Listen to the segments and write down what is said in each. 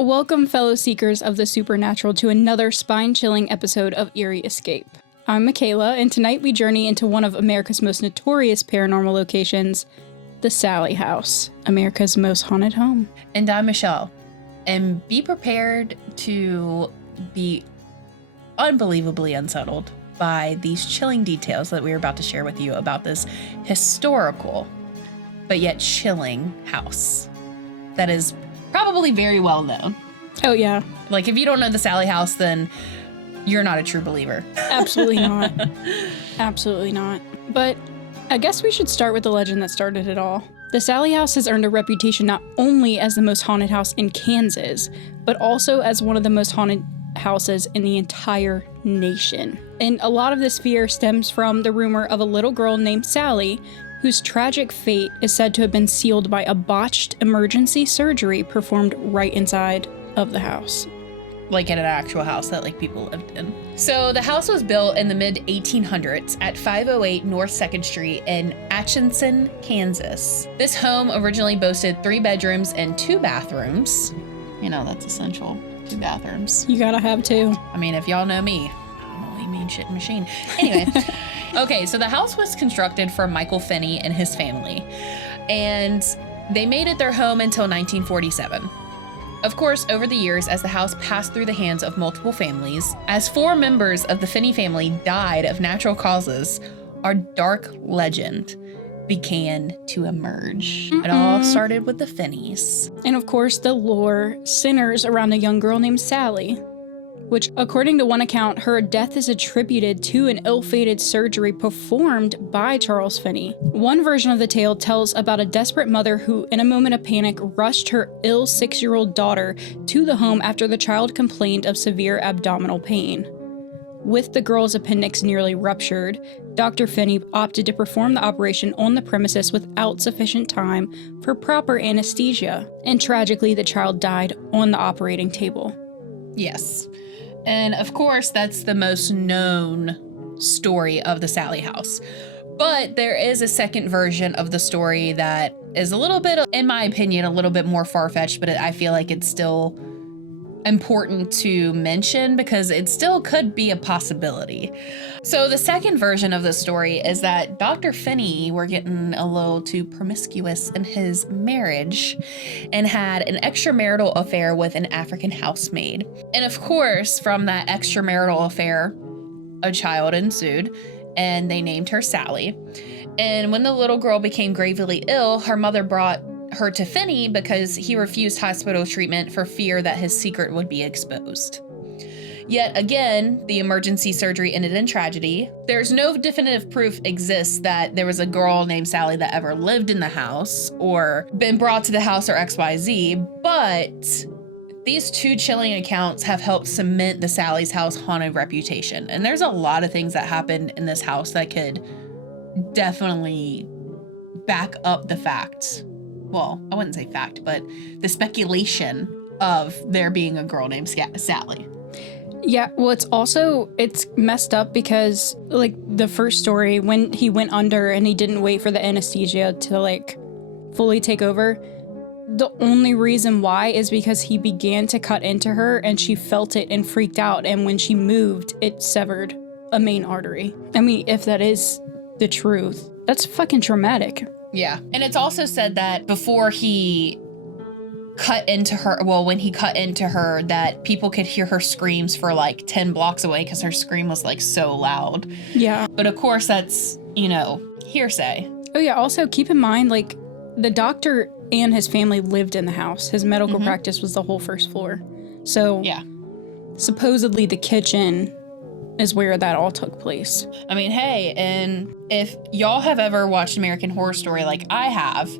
Welcome, fellow seekers of the supernatural, to another spine-chilling episode of Eerie Escape. I'm Michaela, and tonight we journey into one of America's most notorious paranormal locations, the Sallie House, America's most haunted home. And I'm Michelle, and be prepared to be unbelievably unsettled by these chilling details that we're about to share with you about this historical, but yet chilling house that is probably very well known. Oh, yeah. Like, if you don't know the Sallie House, then you're not a true believer. Absolutely not. Absolutely not. But I guess we should start with the legend that started it all. The Sallie House has earned a reputation not only as the most haunted house in Kansas, but also as one of the most haunted houses in the entire nation. And a lot of this fear stems from the rumor of a little girl named Sallie, whose tragic fate is said to have been sealed by a botched emergency surgery performed right inside of the house. Like in an actual house that like people lived in. So the house was built in the mid 1800s at 508 North 2nd Street in Atchison, Kansas. This home originally boasted 3 bedrooms and 2 bathrooms. You know, that's essential. 2 bathrooms. You gotta have 2. I mean, if y'all know me, holy mean shit machine. Anyway. Okay, so the house was constructed for Michael Finney and his family, and they made it their home until 1947. Of course, over the years, as the house passed through the hands of multiple families, as 4 members of the Finney family died of natural causes, our dark legend began to emerge. It all started with the Finneys. And of course, the lore centers around a young girl named Sallie, which, according to one account, her death is attributed to an ill-fated surgery performed by Charles Finney. One version of the tale tells about a desperate mother who, in a moment of panic, rushed her ill 6-year-old daughter to the home after the child complained of severe abdominal pain. With the girl's appendix nearly ruptured, Dr. Finney opted to perform the operation on the premises without sufficient time for proper anesthesia, and tragically, the child died on the operating table. Yes. And of course, that's the most known story of the Sallie House. But there is a second version of the story that is a little bit, in my opinion, a little bit more far-fetched, but I feel like it's still important to mention because it still could be a possibility. So the second version of the story is that Dr. Finney were getting a little too promiscuous in his marriage and had an extramarital affair with an African housemaid. And of course, from that extramarital affair, a child ensued, and they named her Sallie. And when the little girl became gravely ill, her mother brought her to Finney because he refused hospital treatment for fear that his secret would be exposed. Yet again, the emergency surgery ended in tragedy. There's no definitive proof exists that there was a girl named Sallie that ever lived in the house or been brought to the house or XYZ, but these 2 chilling accounts have helped cement the Sallie's House haunted reputation. And there's a lot of things that happened in this house that could definitely back up the fact. Well, I wouldn't say fact, but the speculation of there being a girl named Sallie. Yeah, well, it's messed up because, like, the first story, when he went under and he didn't wait for the anesthesia to, like, fully take over, the only reason why is because he began to cut into her and she felt it and freaked out, and when she moved, it severed a main artery. I mean, if that is the truth, that's fucking traumatic. Yeah. And it's also said that before he cut into her, well, when he cut into her, that people could hear her screams for like 10 blocks away because her scream was like so loud. Yeah. But of course that's, you know, hearsay. Oh yeah, also keep in mind, like, the doctor and his family lived in the house. His medical practice was the whole first floor. So yeah, supposedly the kitchen is where that all took place. I mean, hey, and if y'all have ever watched American Horror Story like I have,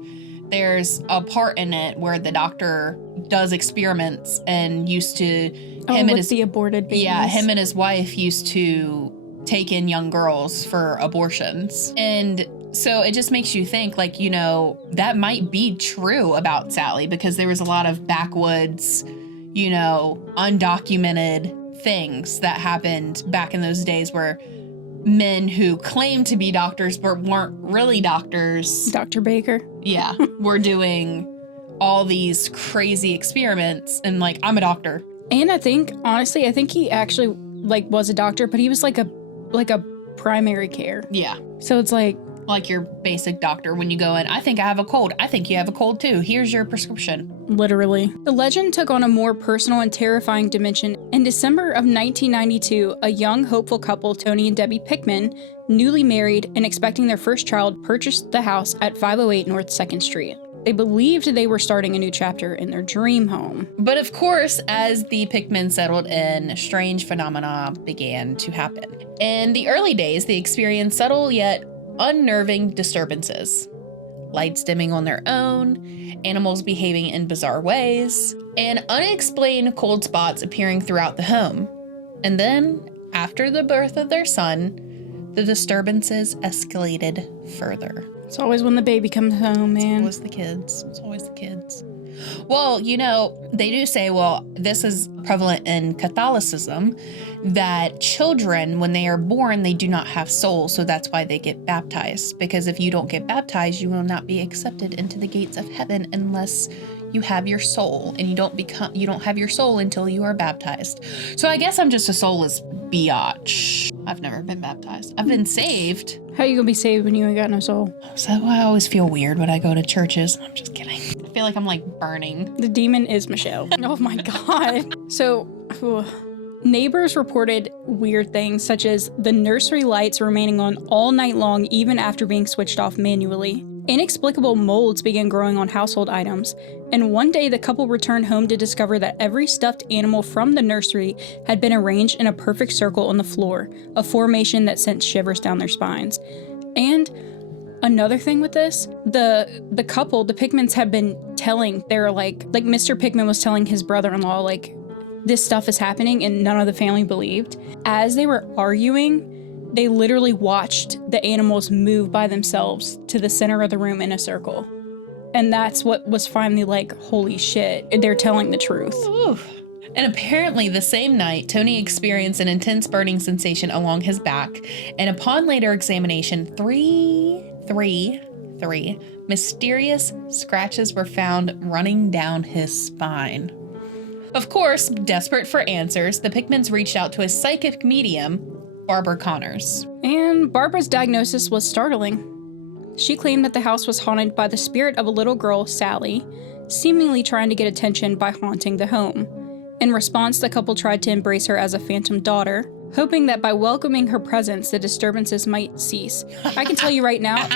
there's a part in it where the doctor does experiments and used to the aborted babies. Yeah, him and his wife used to take in young girls for abortions. And so it just makes you think, like, you know, that might be true about Sallie because there was a lot of backwoods, you know, undocumented things that happened back in those days where men who claimed to be doctors but weren't really doctors. Dr. Baker. Yeah, were doing all these crazy experiments and like, I'm a doctor. And I think, honestly, he actually like was a doctor, but he was like a primary care. Yeah. So it's like your basic doctor when you go in, I think I have a cold. I think you have a cold too. Here's your prescription. Literally. The legend took on a more personal and terrifying dimension. In December of 1992, a young, hopeful couple, Tony and Debbie Pickman, newly married and expecting their first child, purchased the house at 508 North 2nd Street. They believed they were starting a new chapter in their dream home. But of course, as the Pickman settled in, strange phenomena began to happen. In the early days, they experienced subtle yet unnerving disturbances. Lights dimming on their own, animals behaving in bizarre ways, and unexplained cold spots appearing throughout the home. And then, after the birth of their son, the disturbances escalated further. It's always when the baby comes home, man. It's always the kids. Well, you know, they do say, well, this is prevalent in Catholicism, that children, when they are born, they do not have souls. So that's why they get baptized. Because if you don't get baptized, you will not be accepted into the gates of heaven unless you have your soul. And you don't have your soul until you are baptized. So I guess I'm just a soulless biatch. I've never been baptized. I've been saved. How you gonna be saved when you ain't got no soul? So I always feel weird when I go to churches. I'm just kidding. I feel like I'm like burning. The demon is Michelle. Oh my God. So, neighbors reported weird things such as the nursery lights remaining on all night long even after being switched off manually. Inexplicable molds began growing on household items, and one day the couple returned home to discover that every stuffed animal from the nursery had been arranged in a perfect circle on the floor, a formation that sent shivers down their spines. And another thing with this, the couple, the Pickmans, had been telling, they're like Mr. Pickman was telling his brother-in-law, like, this stuff is happening, and none of the family believed. As they were arguing, they literally watched the animals move by themselves to the center of the room in a circle. And that's what was finally like, holy shit, they're telling the truth. Ooh. And apparently the same night, Tony experienced an intense burning sensation along his back. And upon later examination, three mysterious scratches were found running down his spine. Of course, desperate for answers, the Pickmans reached out to a psychic medium, Barbara Connors. And Barbara's diagnosis was startling. She claimed that the house was haunted by the spirit of a little girl, Sallie, seemingly trying to get attention by haunting the home. In response, the couple tried to embrace her as a phantom daughter, hoping that by welcoming her presence, the disturbances might cease. I can tell you right now,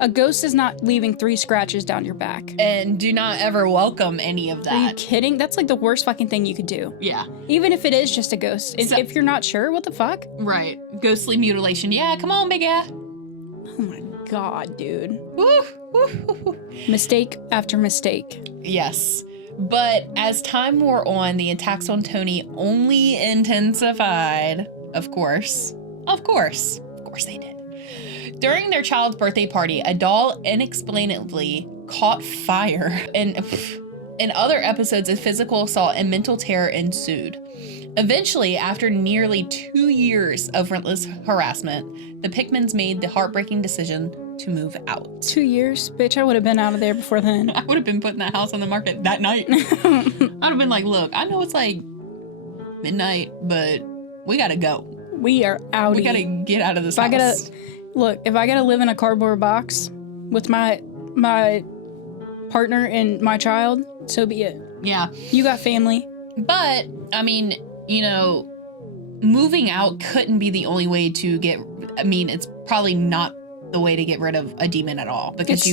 a ghost is not leaving 3 scratches down your back. And do not ever welcome any of that. Are you kidding? That's like the worst fucking thing you could do. Yeah. Even if it is just a ghost. If you're not sure, what the fuck? Right. Ghostly mutilation. Yeah, come on, big guy. Oh my God, dude. Woo, woo, woo, woo. Mistake after mistake. Yes. But as time wore on, the attacks on Tony only intensified. Of course they did. During their child's birthday party, a doll inexplicably caught fire, and in other episodes of physical assault and mental terror ensued. Eventually, after nearly 2 years of relentless harassment, the Pickmans made the heartbreaking decision to move out. 2 years? Bitch, I would have been out of there before then. I would have been putting that house on the market that night. I'd have been like, look, I know it's like midnight, but we gotta go. We are out. We gotta get out of this house. If I gotta live in a cardboard box with my partner and my child, so be it. Yeah. You got family. But, I mean, you know, moving out couldn't be the only way to it's probably not the way to get rid of a demon at all, because it's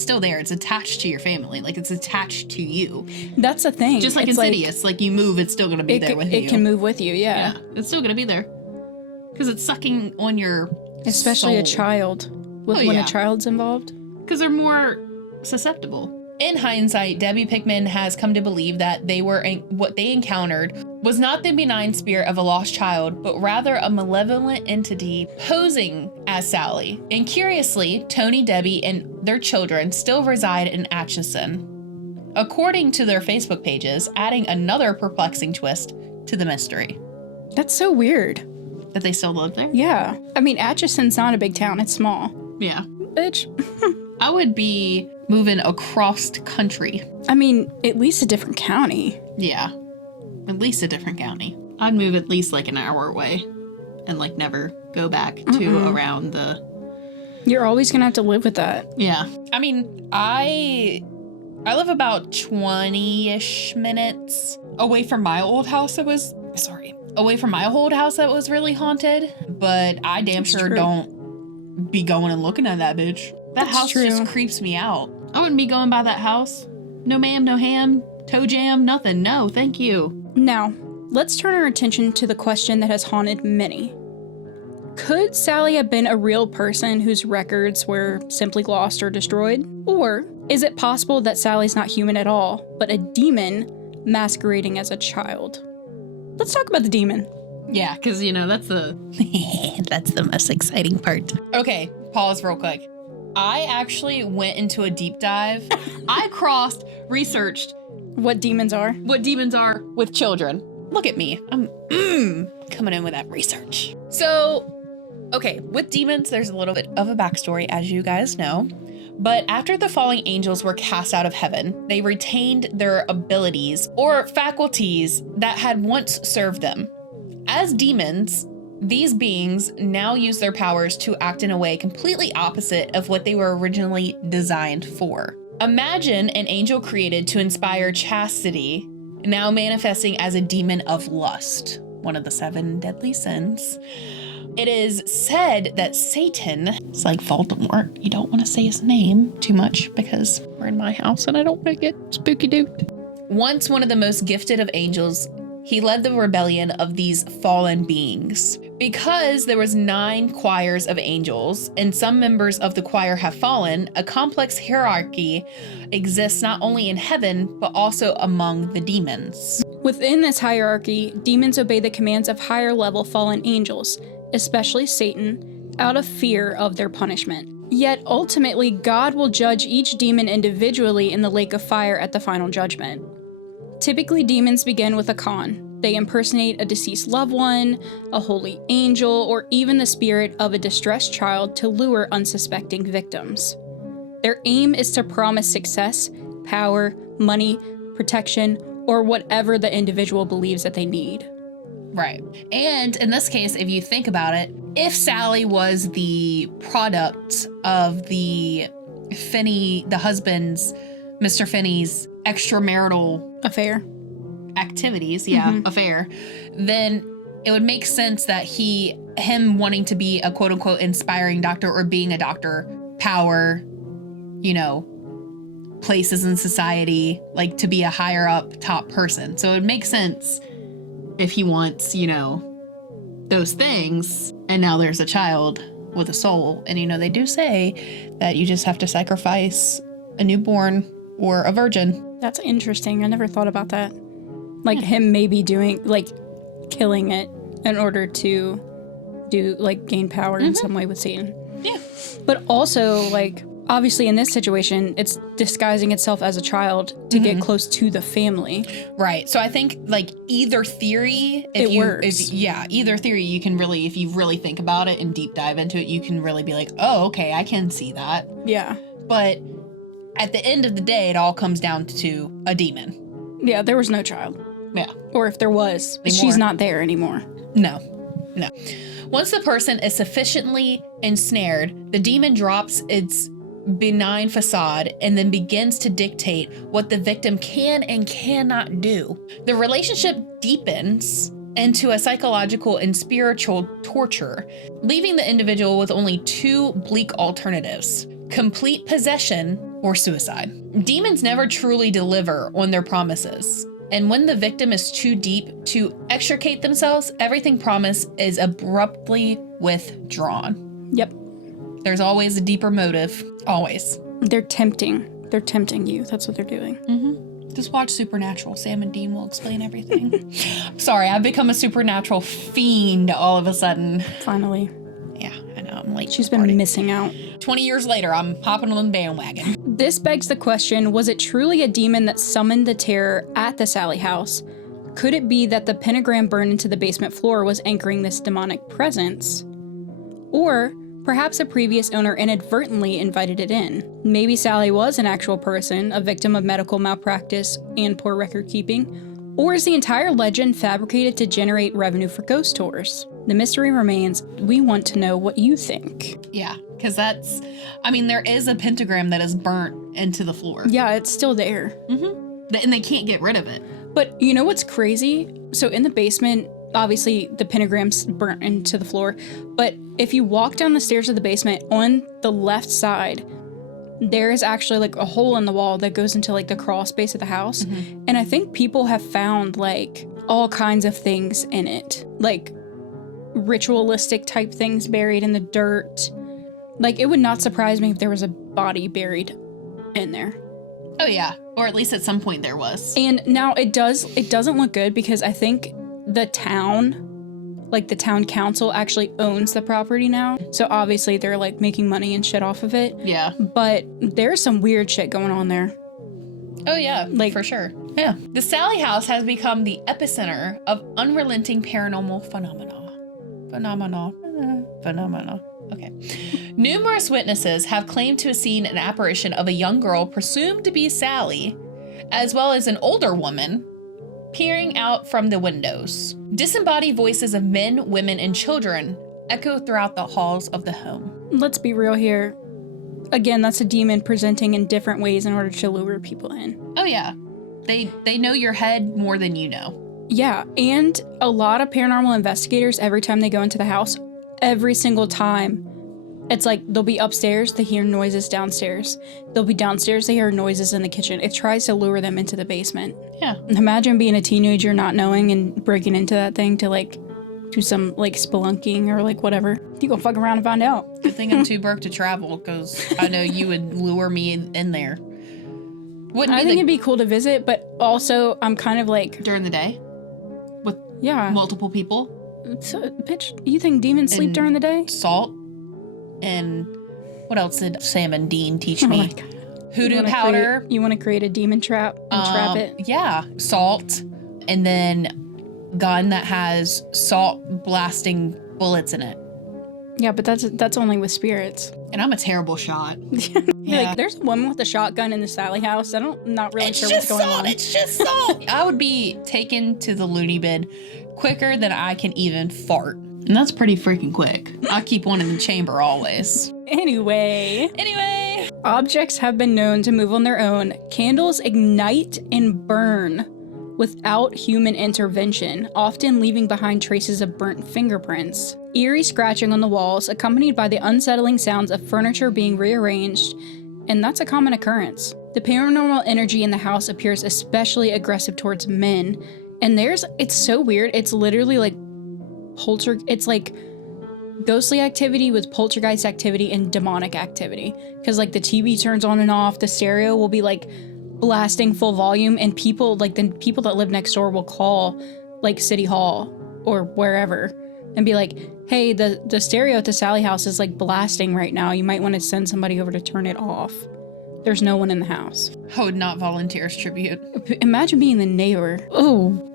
still there. It's attached to your family. Like, it's attached to you. That's the thing. Just like Insidious, like you move, it's still going to be there with you. It can move with you, yeah. It's still going to be there. Because it's sucking on your Especially soul. A child. When a child's involved. Because they're more susceptible. In hindsight, Debbie Pickman has come to believe that what they encountered was not the benign spirit of a lost child, but rather a malevolent entity posing as Sallie. And curiously, Tony, Debbie, and their children still reside in Atchison, according to their Facebook pages, adding another perplexing twist to the mystery. That's so weird. That they still live there? Yeah. I mean, Atchison's not a big town. It's small. Yeah. Bitch. I would be moving across country. I mean, at least a different county. Yeah, at least a different county. I'd move at least like an hour away and like never go back to around the... You're always gonna have to live with that. Yeah. I mean, I live about 20-ish minutes away from my old house that was... away from my old house that was really haunted. But I damn sure don't be going and looking at that bitch. That house just creeps me out. I wouldn't be going by that house. No ma'am, no ham, toe jam, nothing. No, thank you. Now, let's turn our attention to the question that has haunted many. Could Sallie have been a real person whose records were simply lost or destroyed? Or is it possible that Sallie's not human at all, but a demon masquerading as a child? Let's talk about the demon. Yeah, because, you know, that's the... that's the most exciting part. Okay, pause real quick. I actually went into a deep dive. I researched... What demons are with children. Look at me. I'm coming in with that research. So, okay, with demons, there's a little bit of a backstory, as you guys know. But after the falling angels were cast out of heaven, they retained their abilities or faculties that had once served them. As demons, these beings now use their powers to act in a way completely opposite of what they were originally designed for. Imagine an angel created to inspire chastity, now manifesting as a demon of lust, one of the 7 deadly sins. It is said that Satan, it's like Voldemort, you don't want to say his name too much because we're in my house and I don't want to get spooky duped. Once one of the most gifted of angels, he led the rebellion of these fallen beings. Because there was 9 choirs of angels and some members of the choir have fallen, a complex hierarchy exists not only in heaven, but also among the demons. Within this hierarchy, demons obey the commands of higher level fallen angels, especially Satan, out of fear of their punishment. Yet ultimately, God will judge each demon individually in the lake of fire at the final judgment. Typically, demons begin with a con. They impersonate a deceased loved one, a holy angel, or even the spirit of a distressed child to lure unsuspecting victims. Their aim is to promise success, power, money, protection, or whatever the individual believes that they need. Right. And in this case, if you think about it, if Sallie was the product of the husband's, Mr. Finney's extramarital affair activities, affair, then it would make sense that him wanting to be a quote unquote inspiring doctor or being a doctor, power, you know, places in society, like to be a higher up top person. So it would make sense if he wants, you know, those things, and now there's a child with a soul. And, you know, they do say that you just have to sacrifice a newborn or a virgin. That's interesting. I never thought about that. Like him maybe killing it in order to gain power in some way with Satan. Yeah. But also, obviously in this situation, it's disguising itself as a child to get close to the family. Right. So I think either theory, either theory you can really, if you really think about it and deep dive into it, you can really be like, oh, okay, I can see that. Yeah. But at the end of the day, it all comes down to a demon. Yeah, there was no child. Yeah. Or if there was, she's not there anymore. No. Once the person is sufficiently ensnared, the demon drops its benign facade and then begins to dictate what the victim can and cannot do. The relationship deepens into a psychological and spiritual torture, leaving the individual with only 2 bleak alternatives: complete possession or suicide. Demons never truly deliver on their promises. And when the victim is too deep to extricate themselves, everything promised is abruptly withdrawn. Yep. There's always a deeper motive. Always. They're tempting. They're tempting you. That's what they're doing. Just watch Supernatural. Sam and Dean will explain everything. Sorry, I've become a Supernatural fiend all of a sudden. Finally. Yeah, I know. I'm late. She's been missing out. 20 years later, I'm hopping on the bandwagon. This begs the question, was it truly a demon that summoned the terror at the Sallie House? Could it be that the pentagram burned into the basement floor was anchoring this demonic presence? Or Perhaps a previous owner inadvertently invited it in. Maybe Sallie was an actual person, a victim of medical malpractice and poor record keeping, or is the entire legend fabricated to generate revenue for ghost tours? The mystery remains. We want to know what you think. Yeah, because there is a pentagram that is burnt into the floor. Yeah, it's still there. Mm-hmm. And they can't get rid of it. But you know what's crazy? So in the basement, obviously the pentagram's burnt into the floor, but if you walk down the stairs of the basement, on the left side, there is actually like a hole in the wall that goes into like the crawl space of the house. Mm-hmm. And I think people have found like all kinds of things in it, like ritualistic type things buried in the dirt. Like, it would not surprise me if there was a body buried in there. Oh yeah, or at least at some point there was. And now it doesn't look good because I think the town council actually owns the property now. So obviously they're like making money and shit off of it. Yeah. But there's some weird shit going on there. Oh yeah, like for sure. Yeah. The Sallie House has become the epicenter of unrelenting paranormal phenomena. Okay. Numerous witnesses have claimed to have seen an apparition of a young girl presumed to be Sallie, as well as an older woman peering out from the windows. Disembodied voices of men, women, and children echo throughout the halls of the home. Let's be real here. Again, that's a demon presenting in different ways in order to lure people in. Oh yeah. They know your head more than you know. Yeah, and a lot of paranormal investigators, every time they go into the house, every single time, it's like they'll be upstairs, they hear noises downstairs. They'll be downstairs, they hear noises in the kitchen. It tries to lure them into the basement. Yeah. Imagine being a teenager not knowing and breaking into that thing to like do some like spelunking or like whatever. You go fuck around and find out. Good thing I'm too broke to travel, because I know you would lure me in there. I think it'd be cool to visit, but also I'm kind of like... During the day? With multiple people? So, bitch, you think demons sleep during the day? Salt. And what else did Sam and Dean teach me? Hoodoo powder. You want to create a demon trap and trap it? Yeah. Salt. And then gun that has salt blasting bullets in it. Yeah, but that's only with spirits. And I'm a terrible shot. Yeah. Like, there's a woman with a shotgun in the Sallie House. Not really sure what's going on. It's just salt. I would be taken to the loony bin quicker than I can even fart. And that's pretty freaking quick. I keep one in the chamber always. Anyway. Objects have been known to move on their own. Candles ignite and burn without human intervention, often leaving behind traces of burnt fingerprints. Eerie scratching on the walls, accompanied by the unsettling sounds of furniture being rearranged, and that's a common occurrence. The paranormal energy in the house appears especially aggressive towards men, and it's so weird, it's literally like it's like ghostly activity with poltergeist activity and demonic activity. Because like the TV turns on and off, the stereo will be like blasting full volume, and the people that live next door will call like City Hall or wherever and be like, hey, the stereo at the Sallie House is like blasting right now. You might want to send somebody over to turn it off. There's no one in the house. I would not volunteer as tribute. Imagine being the neighbor. Oh,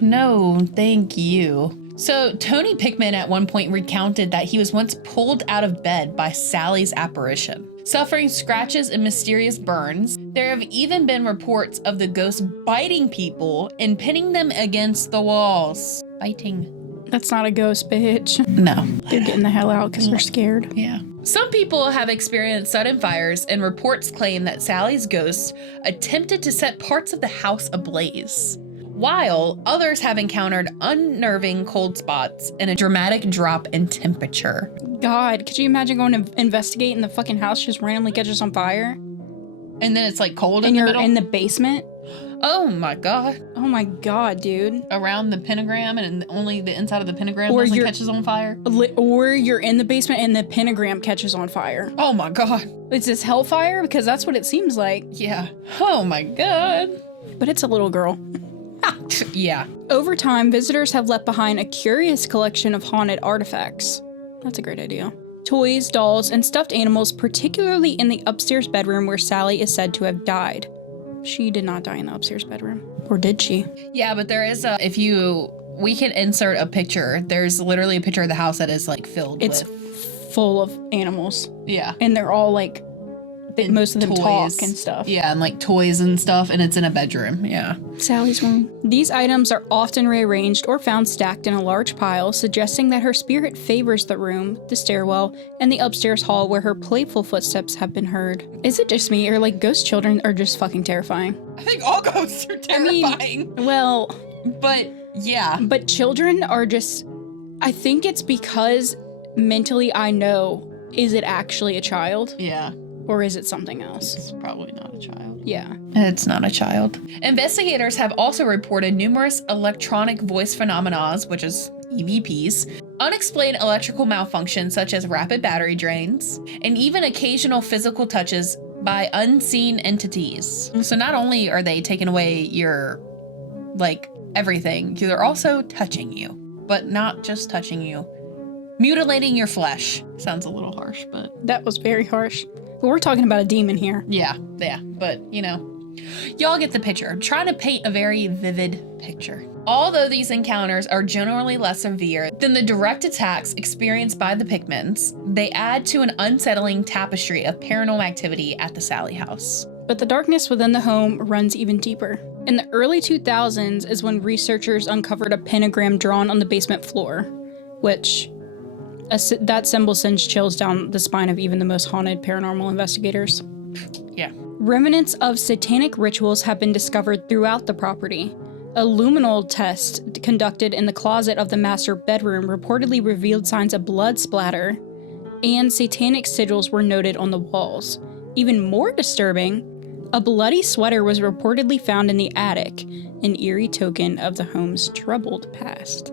no, thank you. So Tony Pickman at one point recounted that he was once pulled out of bed by Sallie's apparition, suffering scratches and mysterious burns. There have even been reports of the ghost biting people and pinning them against the walls. Biting. That's not a ghost, bitch. No. They're getting the hell out because they're scared. Yeah. Some people have experienced sudden fires, and reports claim that Sallie's ghost attempted to set parts of the house ablaze, while others have encountered unnerving cold spots and a dramatic drop in temperature. God, could you imagine going to investigate and the fucking house just randomly catches on fire? And then it's like cold and in the middle? In the basement? Oh my God. Oh my God, dude. Around the pentagram, and only the inside of the pentagram catches on fire? Or you're in the basement and the pentagram catches on fire. Oh my God. Is this hellfire? Because that's what it seems like. Yeah. Oh my God. But it's a little girl. Yeah. Over time, visitors have left behind a curious collection of haunted artifacts. That's a great idea. Toys, dolls, and stuffed animals, particularly in the upstairs bedroom where Sallie is said to have died. She did not die in the upstairs bedroom. Or did she? Yeah, but there is we can insert a picture. There's literally a picture of the house that is like filled with full of animals. Yeah. And they're all like, most of them toys. talk and stuff. Yeah, and like toys and stuff, and it's in a bedroom. Yeah. Sally's room. These items are often rearranged or found stacked in a large pile, suggesting that her spirit favors the room, the stairwell, and the upstairs hall where her playful footsteps have been heard. Is it just me, or like ghost children are just fucking terrifying? I think all ghosts are terrifying. But yeah. But children are just, I think it's because mentally I know, is it actually a child? Yeah. Or is it something else? It's probably not a child. Yeah. It's not a child. Investigators have also reported numerous electronic voice phenomena, which is EVPs, unexplained electrical malfunctions such as rapid battery drains, and even occasional physical touches by unseen entities. So not only are they taking away your, like, everything, they're also touching you. But not just touching you. Mutilating your flesh. Sounds a little harsh, but... That was very harsh. But we're talking about a demon here. Yeah, but, you know, y'all get the picture. I'm trying to paint a very vivid picture. Although these encounters are generally less severe than the direct attacks experienced by the Pickmans, they add to an unsettling tapestry of paranormal activity at the Sallie House. But the darkness within the home runs even deeper. In the early 2000s is when researchers uncovered a pentagram drawn on the basement floor, which... that symbol sends chills down the spine of even the most haunted paranormal investigators. Yeah. Remnants of satanic rituals have been discovered throughout the property. A luminol test conducted in the closet of the master bedroom reportedly revealed signs of blood splatter, and satanic sigils were noted on the walls. Even more disturbing, a bloody sweater was reportedly found in the attic, an eerie token of the home's troubled past.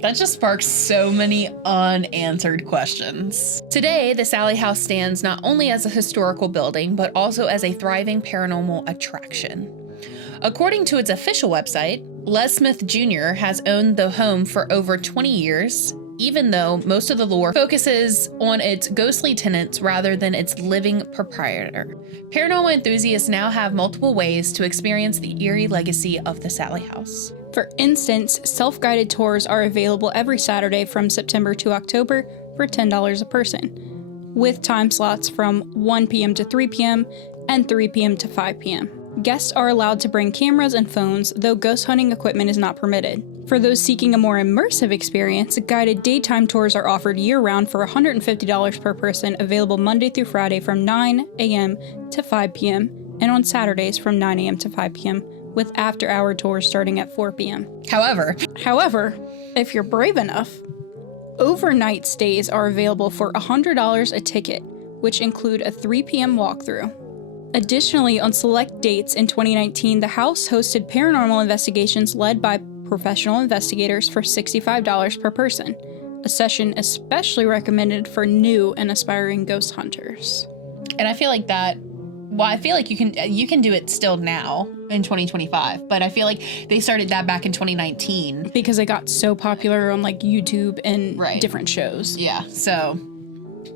That just sparks so many unanswered questions. Today, the Sallie House stands not only as a historical building, but also as a thriving paranormal attraction. According to its official website, Les Smith Jr. has owned the home for over 20 years, even though most of the lore focuses on its ghostly tenants rather than its living proprietor. Paranormal enthusiasts now have multiple ways to experience the eerie legacy of the Sallie House. For instance, self-guided tours are available every Saturday from September to October for $10 a person, with time slots from 1 p.m. to 3 p.m. and 3 p.m. to 5 p.m. Guests are allowed to bring cameras and phones, though ghost hunting equipment is not permitted. For those seeking a more immersive experience, guided daytime tours are offered year-round for $150 per person, available Monday through Friday from 9 a.m. to 5 p.m. and on Saturdays from 9 a.m. to 5 p.m. with after-hour tours starting at 4 p.m. However, if you're brave enough, overnight stays are available for $100 a ticket, which include a 3 p.m. walkthrough. Additionally, on select dates in 2019, the house hosted paranormal investigations led by professional investigators for $65 per person, a session especially recommended for new and aspiring ghost hunters. And I feel like that, well, I feel like you can do it still now in 2025, but I feel like they started that back in 2019. Because it got so popular on like YouTube and different shows. Yeah, so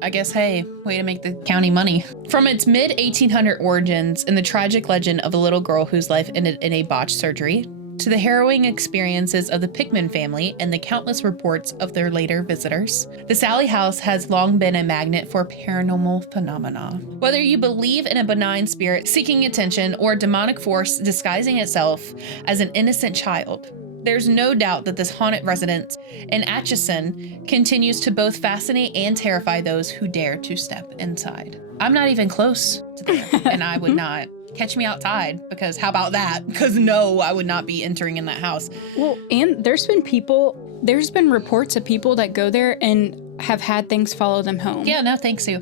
I guess, hey, way to make the county money. From its mid-1800 origins and the tragic legend of a little girl whose life ended in a botched surgery, to the harrowing experiences of the Pickman family and the countless reports of their later visitors, the Sallie House has long been a magnet for paranormal phenomena. Whether you believe in a benign spirit seeking attention or a demonic force disguising itself as an innocent child, there's no doubt that this haunted residence in Atchison continues to both fascinate and terrify those who dare to step inside. I'm not even close to that, and I would not. Catch me outside, because how about that? Because no, I would not be entering in that house. Well, and there's been reports of people that go there and have had things follow them home. Yeah, no thanks you.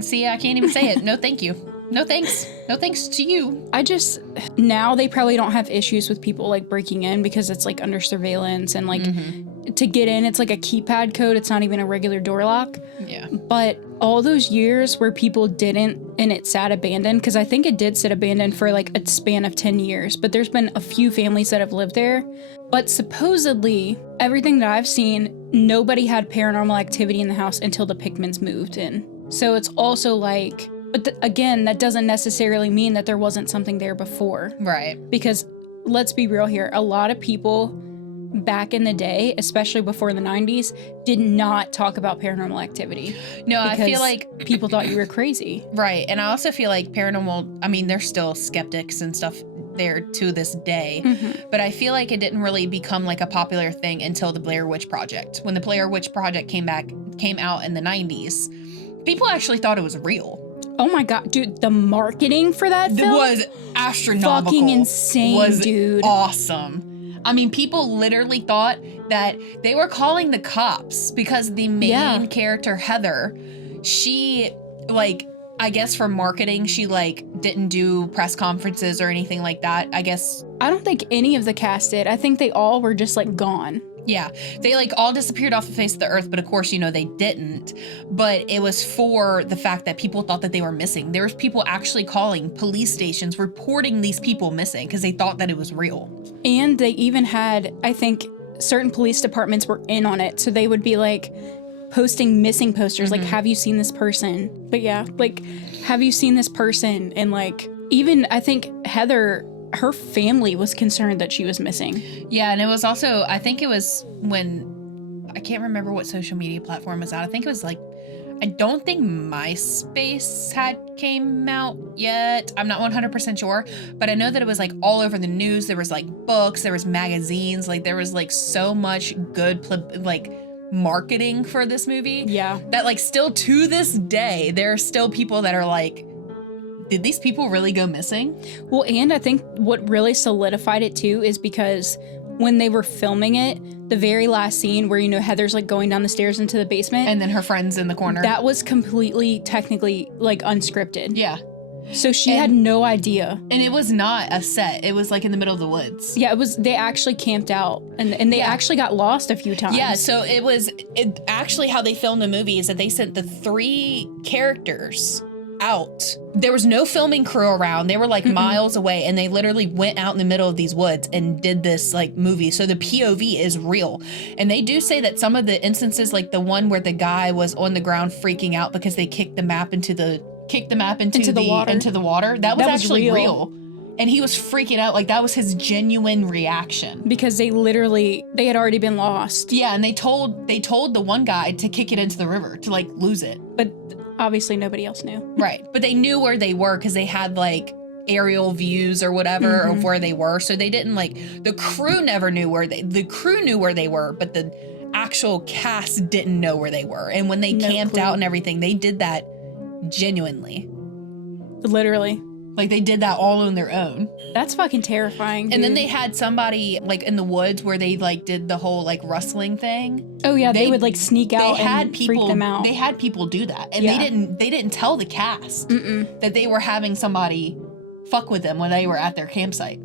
See, I can't even say it. No thank you. No thanks. No thanks to you. Now they probably don't have issues with people like breaking in because it's like under surveillance and like to get in, it's like a keypad code. It's not even a regular door lock. Yeah. But all those years where people didn't and it sat abandoned, because I think it did sit abandoned for like a span of 10 years, but there's been a few families that have lived there. But supposedly, everything that I've seen, nobody had paranormal activity in the house until the Pickmans moved in. So it's also like, but again, that doesn't necessarily mean that there wasn't something there before. Right. Because let's be real here, a lot of people back in the day, especially before the 90s, did not talk about paranormal activity. No, I feel like people thought you were crazy. Right. And I also feel like paranormal, I mean, there's still skeptics and stuff there to this day, but I feel like it didn't really become like a popular thing until the Blair Witch Project. When the Blair Witch Project came out in the 90s, people actually thought it was real. Oh my God, dude, the marketing for that film was astronomical. Fucking insane, dude. Awesome. I mean, people literally thought that they were calling the cops because the main character, Heather, she, like, I guess for marketing, she, like, didn't do press conferences or anything like that, I guess. I don't think any of the cast did. I think they all were just, like, gone. Yeah, they like all disappeared off the face of the earth, but of course, you know, they didn't. But it was for the fact that people thought that they were missing. There was people actually calling police stations, reporting these people missing because they thought that it was real. And they even had, I think, certain police departments were in on it. So they would be like posting missing posters, like, have you seen this person? But yeah, like, have you seen this person? And like, even I think Heather, her family was concerned that she was missing. Yeah, and it was also, I think it was when, I can't remember what social media platform was out. I think it was like, I don't think MySpace had came out yet. I'm not 100% sure, but I know that it was like all over the news. There was like books, there was magazines, like there was like so much good like marketing for this movie. Yeah. That like still to this day, there are still people that are like, did these people really go missing? Well, and I think what really solidified it too is because when they were filming it, the very last scene where, you know, Heather's like going down the stairs into the basement. And then her friend's in the corner. That was completely technically like unscripted. Yeah. So she had no idea. And it was not a set. It was like in the middle of the woods. Yeah, it was, they actually camped out and they actually got lost a few times. Yeah, so it actually how they filmed the movie is that they sent the 3 characters out. There was no filming crew around. They were like miles away, and they literally went out in the middle of these woods and did this like movie. So the POV is real. And they do say that some of the instances, like the one where the guy was on the ground freaking out because they kicked the map into the water, that was actually real. And he was freaking out, like that was his genuine reaction. Because they had already been lost. Yeah, and they told the one guy to kick it into the river to like lose it. But obviously nobody else knew. Right. But they knew where they were because they had like aerial views or whatever of where they were. So they didn't like, the crew never knew the crew knew where they were, but the actual cast didn't know where they were. And when they camped out and everything, they did that genuinely. Literally. Like they did that all on their own. That's fucking terrifying, dude. And then they had somebody like in the woods where they like did the whole like rustling thing. Oh yeah, they would like sneak out and freak them out. They had people do that, and they didn't tell the cast that they were having somebody fuck with them when they were at their campsite.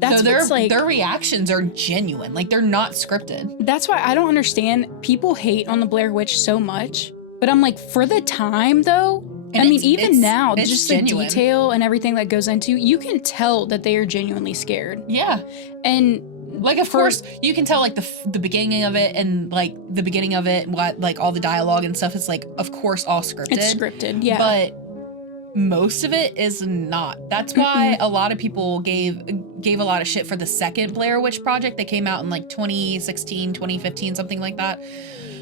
That's so their reactions are genuine, like they're not scripted. That's why I don't understand. People hate on the Blair Witch so much, but I'm like, for the time though. And I mean, even now, just genuine. The detail and everything that goes into, you can tell that they are genuinely scared. Yeah. And like, of course, you can tell like the beginning of it and like the beginning of it, what like all the dialogue and stuff is like, of course, all scripted. It's scripted, yeah. But most of it is not. That's why a lot of people gave a lot of shit for the second Blair Witch Project that came out in like 2016, 2015, something like that,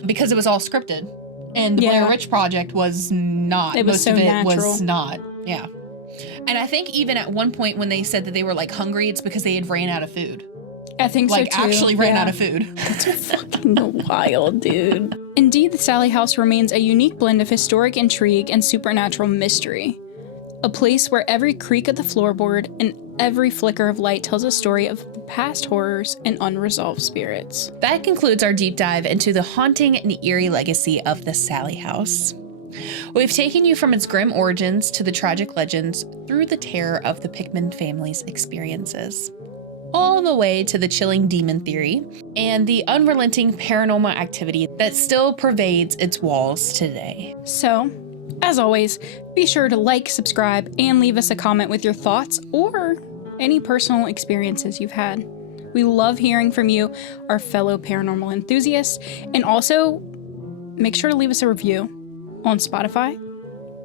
because it was all scripted. And the Blair Witch Project was not. It was most so of it natural. Was not. Yeah. And I think even at one point when they said that they were like hungry, it's because they had ran out of food. I think so too. Like actually ran out of food. That's fucking wild, dude. Indeed, the Sallie House remains a unique blend of historic intrigue and supernatural mystery. A place where every creak of the floorboard and every flicker of light tells a story of the past horrors and unresolved spirits. That concludes our deep dive into the haunting and eerie legacy of the Sallie House. We've taken you from its grim origins to the tragic legends through the terror of the Pickman family's experiences, all the way to the chilling demon theory and the unrelenting paranormal activity that still pervades its walls today. So, as always, be sure to like, subscribe, and leave us a comment with your thoughts or any personal experiences you've had. We love hearing from you, our fellow paranormal enthusiasts, and also make sure to leave us a review on Spotify,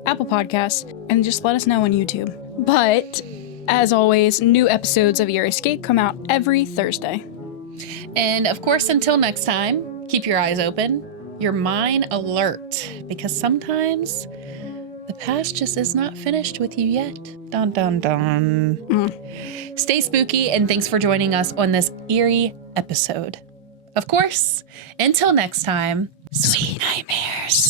Apple Podcasts, and just let us know on YouTube. But, as always, new episodes of Eerie Escape come out every Thursday. And of course, until next time, keep your eyes open, your mind alert, because sometimes the past just is not finished with you yet. Dun, dun, dun. Stay spooky, and thanks for joining us on this eerie episode. Of course, until next time, sweet nightmares.